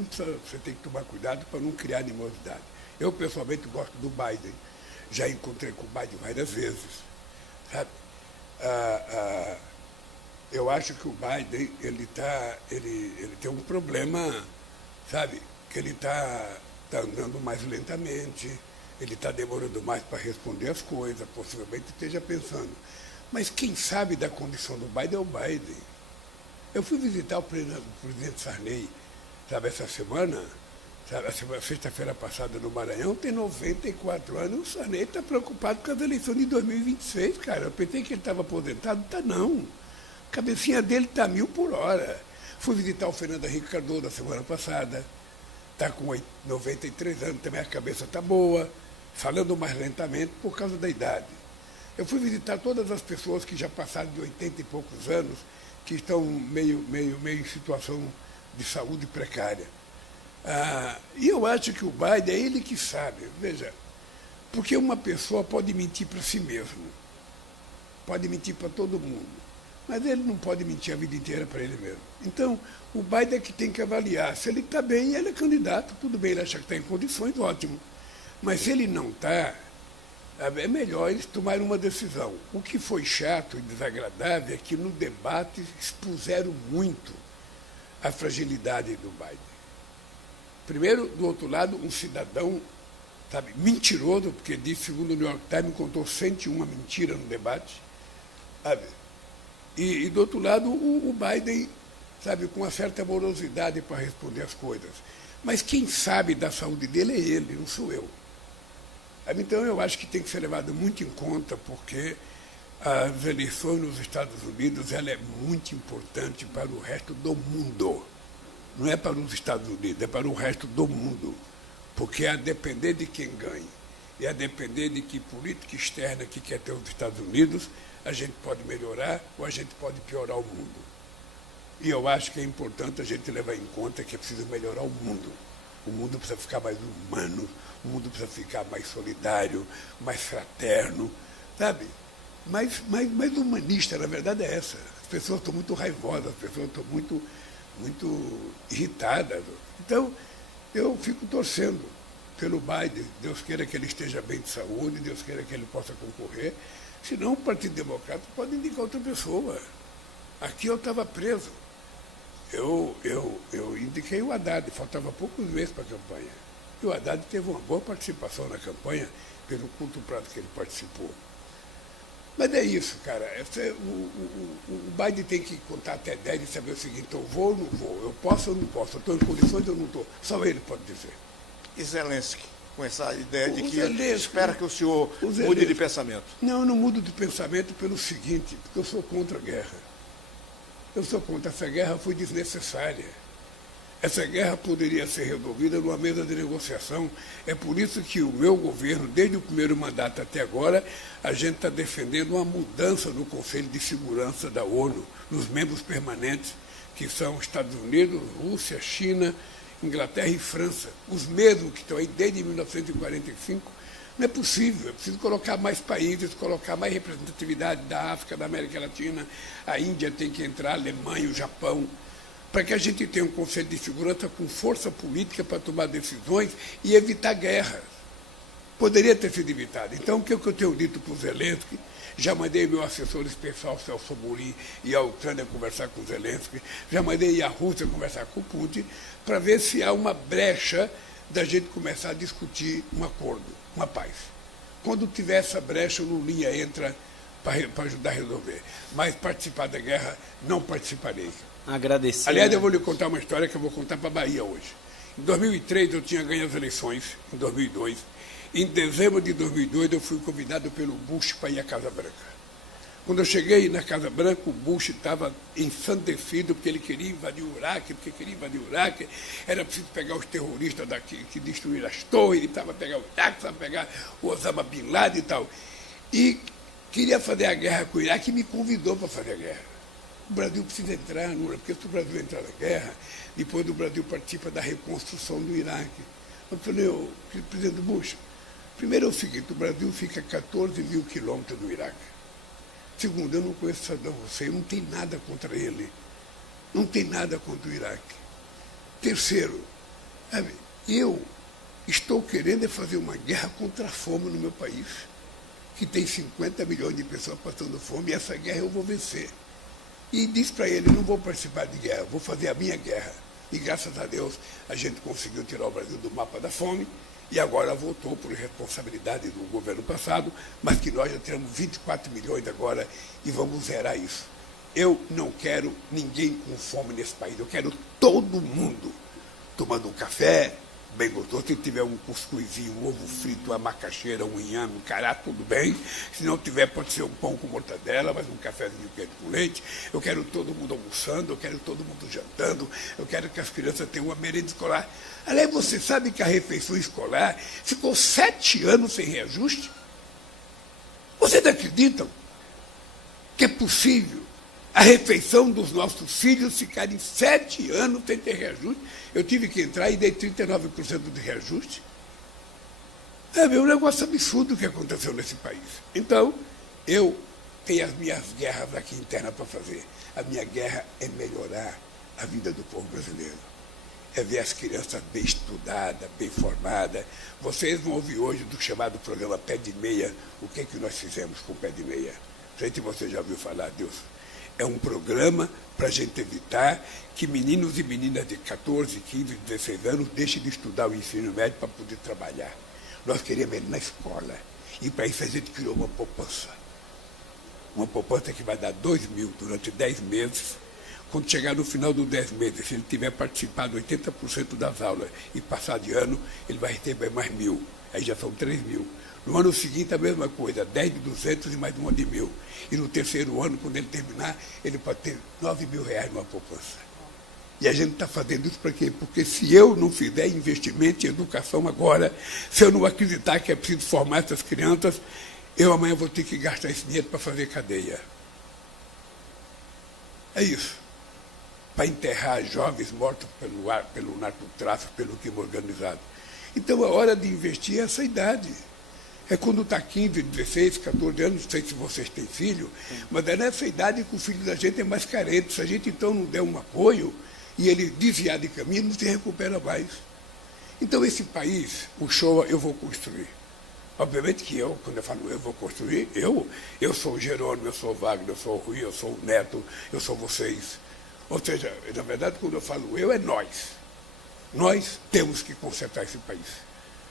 tem que tomar cuidado para não criar animosidade. Eu, pessoalmente, gosto do Biden. Já encontrei com o Biden várias vezes. Sabe? Eu acho que o Biden ele tem um problema, sabe? Que ele está andando mais lentamente, ele está demorando mais para responder as coisas, possivelmente esteja pensando. Mas quem sabe da condição do Biden é o Biden. Eu fui visitar o presidente Sarney, sabe, essa semana, sabe, sexta-feira passada no Maranhão, tem 94 anos, o Sarney está preocupado com as eleições de 2026, cara. Eu pensei que ele estava aposentado, está não. A cabecinha dele está 1000 por hora. Fui visitar o Fernando Henrique Cardoso na semana passada, está com 93 anos, também a cabeça está boa, falando mais lentamente por causa da idade. Eu fui visitar todas as pessoas que já passaram de 80 e poucos anos, que estão meio em situação de saúde precária. E eu acho que o Biden é ele que sabe. Veja, porque uma pessoa pode mentir para si mesmo, pode mentir para todo mundo, mas ele não pode mentir a vida inteira para ele mesmo. Então, o Biden é que tem que avaliar. Se ele está bem, ele é candidato, tudo bem, ele acha que está em condições, ótimo. Mas se ele não está, é melhor eles tomarem uma decisão. O que foi chato e desagradável é que no debate expuseram muito a fragilidade do Biden. Primeiro, do outro lado, um cidadão, sabe, mentiroso, porque disse, segundo o New York Times, contou 101 mentiras no debate. Sabe? E do outro lado, o Biden, sabe, com uma certa morosidade para responder as coisas. Mas quem sabe da saúde dele é ele, não sou eu. Então, eu acho que tem que ser levado muito em conta, porque as eleições nos Estados Unidos ela é muito importante para o resto do mundo. Não é para os Estados Unidos, é para o resto do mundo. Porque a depender de quem ganhe, e a depender de que política externa que quer ter os Estados Unidos, a gente pode melhorar ou a gente pode piorar o mundo. E eu acho que é importante a gente levar em conta que é preciso melhorar o mundo. O mundo precisa ficar mais humano, o mundo precisa ficar mais solidário, mais fraterno, sabe? Mais humanista, na verdade é essa. As pessoas estão muito raivosas, as pessoas estão muito irritadas. Então, eu fico torcendo pelo Biden. Deus queira que ele esteja bem de saúde, Deus queira que ele possa concorrer. Senão o Partido Democrata pode indicar outra pessoa. Aqui eu estava preso. Eu indiquei o Haddad, faltava poucos meses para a campanha. E o Haddad teve uma boa participação na campanha, pelo curto prazo que ele participou. Mas é isso, cara. O Biden tem que contar até 10 e saber o seguinte: eu vou ou não vou, eu posso ou não posso, eu estou em condições ou não estou. Só ele pode dizer. E Zelensky, com essa ideia de que Zelensky, espera que o senhor mude de pensamento? Não, eu não mudo de pensamento pelo seguinte, porque eu sou contra a guerra. Eu sou contra. Essa guerra foi desnecessária. Essa guerra poderia ser resolvida numa mesa de negociação. É por isso que o meu governo, desde o primeiro mandato até agora, a gente está defendendo uma mudança no Conselho de Segurança da ONU, nos membros permanentes, que são Estados Unidos, Rússia, China, Inglaterra e França. Os mesmos que estão aí desde 1945. Não é possível, é preciso colocar mais países, colocar mais representatividade da África, da América Latina, a Índia tem que entrar, a Alemanha, o Japão, para que a gente tenha um Conselho de Segurança com força política para tomar decisões e evitar guerras. Poderia ter sido evitado. Então, o que eu tenho dito para o Zelensky, já mandei meu assessor especial, Celso Amorim, ir à Ucrânia conversar com o Zelensky, já mandei ir à Rússia conversar com o Putin, para ver se há uma brecha da gente começar a discutir um acordo, uma paz. Quando tiver essa brecha, o Lulinha entra para ajudar a resolver. Mas participar da guerra, não participarei. Agradecer. Aliás, eu vou lhe contar uma história que eu vou contar para a Bahia hoje. Em 2003, eu tinha ganho as eleições, em 2002. Em dezembro de 2002, eu fui convidado pelo Bush para ir à Casa Branca. Quando eu cheguei na Casa Branca, o Bush estava ensandecido porque ele queria invadir o Iraque, era preciso pegar os terroristas daqui, que destruíram as torres, ele precisava pegar o Iraque, precisava pegar o Osama Bin Laden e tal. E queria fazer a guerra com o Iraque e me convidou para fazer a guerra. O Brasil precisa entrar, porque se o Brasil entrar na guerra, depois o Brasil participa da reconstrução do Iraque. Eu falei, presidente Bush, primeiro é o seguinte, o Brasil fica a 14 mil quilômetros do Iraque. Segundo, eu não conheço Saddam Hussein, não tem nada contra ele. Não tem nada contra o Iraque. Terceiro, eu estou querendo fazer uma guerra contra a fome no meu país, que tem 50 milhões de pessoas passando fome, e essa guerra eu vou vencer. E disse para ele, não vou participar de guerra, vou fazer a minha guerra. E graças a Deus a gente conseguiu tirar o Brasil do mapa da fome e agora voltou por responsabilidade do governo passado, mas que nós já temos 24 milhões agora e vamos zerar isso. Eu não quero ninguém com fome nesse país, eu quero todo mundo tomando um café, bem gostoso, se tiver um cuscuzinho, um ovo frito, uma macaxeira, um inhame, um cará, tudo bem. Se não tiver, pode ser um pão com mortadela, mas um cafezinho quente com leite. Eu quero todo mundo almoçando, eu quero todo mundo jantando, eu quero que as crianças tenham uma merenda escolar. Aliás, você sabe que a refeição escolar ficou 7 anos sem reajuste? Vocês acreditam que é possível a refeição dos nossos filhos ficarem 7 anos sem ter reajuste? Eu tive que entrar e dei 39% de reajuste. É um negócio absurdo o que aconteceu nesse país. Então, eu tenho as minhas guerras aqui internas para fazer. A minha guerra é melhorar a vida do povo brasileiro. É ver as crianças bem estudadas, bem formadas. Vocês vão ouvir hoje do chamado programa Pé de Meia, o que nós fizemos com o Pé de Meia. Não sei se você já ouviu falar disso. É um programa para a gente evitar que meninos e meninas de 14, 15, 16 anos deixem de estudar o ensino médio para poder trabalhar. Nós queríamos ele na escola. E para isso a gente criou uma poupança. Uma poupança que vai dar 2 mil durante 10 meses. Quando chegar no final dos 10 meses, se ele tiver participado 80% das aulas e passar de ano, ele vai receber mais 1.000. Aí já são 3 mil. No ano seguinte, a mesma coisa, 10 de 200 e mais 1 de 1.000. E no terceiro ano, quando ele terminar, ele pode ter 9 mil reais numa poupança. E a gente está fazendo isso para quê? Porque se eu não fizer investimento em educação agora, se eu não acreditar que é preciso formar essas crianças, eu amanhã vou ter que gastar esse dinheiro para fazer cadeia. É isso. Para enterrar jovens mortos pelo narcotráfico, pelo crime organizado. Então, a hora de investir é essa idade. É quando está 15, 16, 14 anos, não sei se vocês têm filho, mas é nessa idade que o filho da gente é mais carente. Se a gente, então, não der um apoio e ele desviar de caminho, não se recupera mais. Então, esse país, o Showa, eu vou construir. Obviamente que eu, quando eu falo eu vou construir, eu sou o Jerônimo, eu sou o Wagner, eu sou o Rui, eu sou o Neto, eu sou vocês. Ou seja, na verdade, quando eu falo eu, é nós. Nós temos que consertar esse país.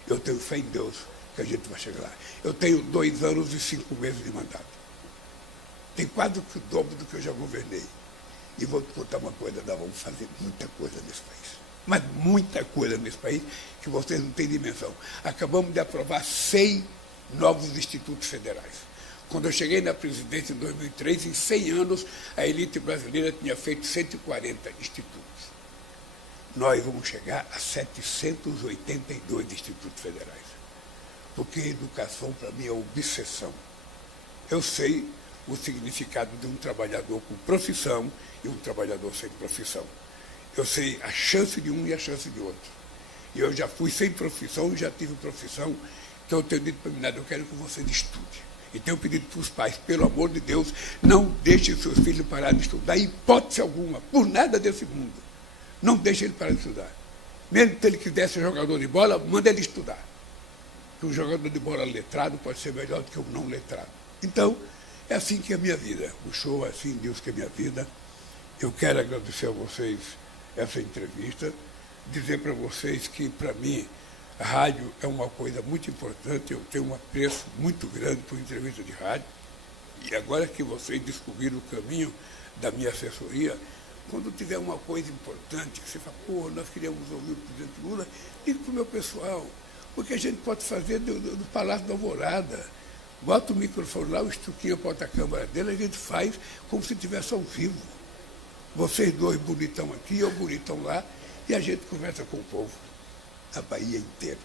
Eu tenho fé em Deus que a gente vai chegar lá. Eu tenho 2 anos e 5 meses de mandato. Tem quase que o dobro do que eu já governei. E vou te contar uma coisa, nós vamos fazer muita coisa nesse país. Mas muita coisa nesse país que vocês não têm dimensão. Acabamos de aprovar 100 novos institutos federais. Quando eu cheguei na presidência em 2003, em 100 anos, a elite brasileira tinha feito 140 institutos. Nós vamos chegar a 782 institutos federais. Porque a educação, para mim, é obsessão. Eu sei o significado de um trabalhador com profissão e um trabalhador sem profissão. Eu sei a chance de um e a chance de outro. E eu já fui sem profissão e já tive profissão, então eu tenho dito para mim, eu quero que vocês estudem. E tenho pedido para os pais, pelo amor de Deus, não deixem seus filhos parar de estudar, em hipótese alguma, por nada desse mundo. Não deixem ele parar de estudar. Mesmo que ele quiser ser jogador de bola, manda ele estudar. Porque um jogador de bola letrado pode ser melhor do que um não letrado. Então, é assim que é a minha vida. O show é assim, Deus que é a minha vida. Eu quero agradecer a vocês essa entrevista, dizer para vocês que, para mim, a rádio é uma coisa muito importante, eu tenho um apreço muito grande por entrevista de rádio, e agora que vocês descobriram o caminho da minha assessoria, quando tiver uma coisa importante, você fala, pô, nós queríamos ouvir o presidente Lula, diga para o meu pessoal, porque a gente pode fazer do Palácio da Alvorada, bota o microfone lá, o Estuquinho bota a câmera dele, a gente faz como se estivesse ao vivo. Vocês dois bonitão aqui, eu bonitão lá, e a gente conversa com o povo, a Bahia inteira.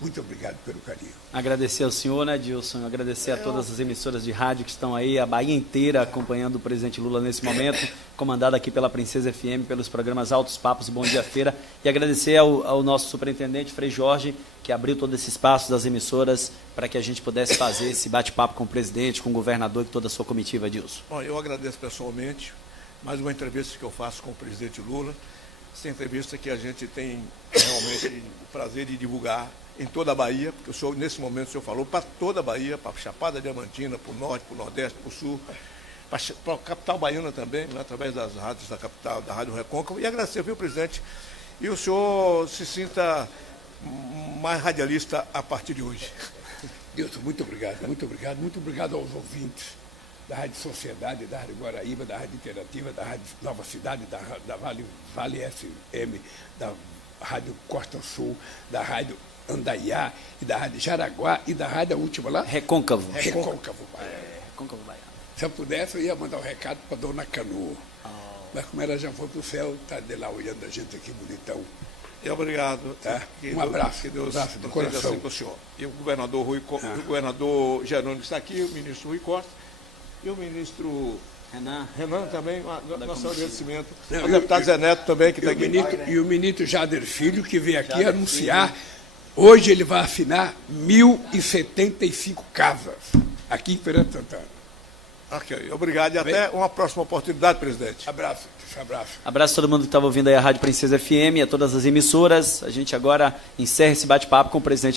Muito obrigado pelo carinho. Agradecer ao senhor, né, Dilson? Agradecer a todas as emissoras de rádio que estão aí, a Bahia inteira acompanhando o presidente Lula nesse momento, comandado aqui pela Princesa FM, pelos programas Altos Papos e Bom Dia Feira. E agradecer ao nosso superintendente, Frei Jorge, que abriu todo esse espaço das emissoras para que a gente pudesse fazer esse bate-papo com o presidente, com o governador e toda a sua comitiva, Dilson. Bom, eu agradeço pessoalmente. Mais uma entrevista que eu faço com o presidente Lula. Essa entrevista que a gente tem realmente o prazer de divulgar em toda a Bahia, porque o senhor, nesse momento, o senhor falou para toda a Bahia, para a Chapada Diamantina, para o Norte, para o Nordeste, para o Sul, para a capital baiana também, né, através das rádios da capital, da Rádio Recôncavo. E agradecer, viu, presidente? E o senhor se sinta mais radialista a partir de hoje. Deus, muito obrigado, muito obrigado. Muito obrigado aos ouvintes da Rádio Sociedade, da Rádio Guaraíba, da Rádio Interativa, da Rádio Nova Cidade, da Vale FM, da Rádio Costa Sul, da Rádio Andaiá, e da Rádio Jaraguá, e da Rádio, a última lá? Recôncavo. Recôncavo, Recôncavo Baiano. Se eu pudesse, eu ia mandar um recado para Dona Canoa. Mas como ela já foi para o céu, está de lá olhando a gente aqui bonitão. Obrigado. Tá? Um abraço. Que Deus abraço do coração. Assim com o senhor. E o governador, o governador Jerônimo está aqui, o ministro Rui Costa, e o ministro Renan também, nosso agradecimento. O deputado Zé Neto também, que está aqui. E o ministro Jader Filho, que veio aqui anunciar, hoje ele vai assinar 1.075 casas aqui em Feira de Santana. Ok, obrigado e até uma próxima oportunidade, presidente. Abraço, abraço. Abraço a todo mundo que estava ouvindo aí a Rádio Princesa FM, a todas as emissoras. A gente agora encerra esse bate-papo com o presidente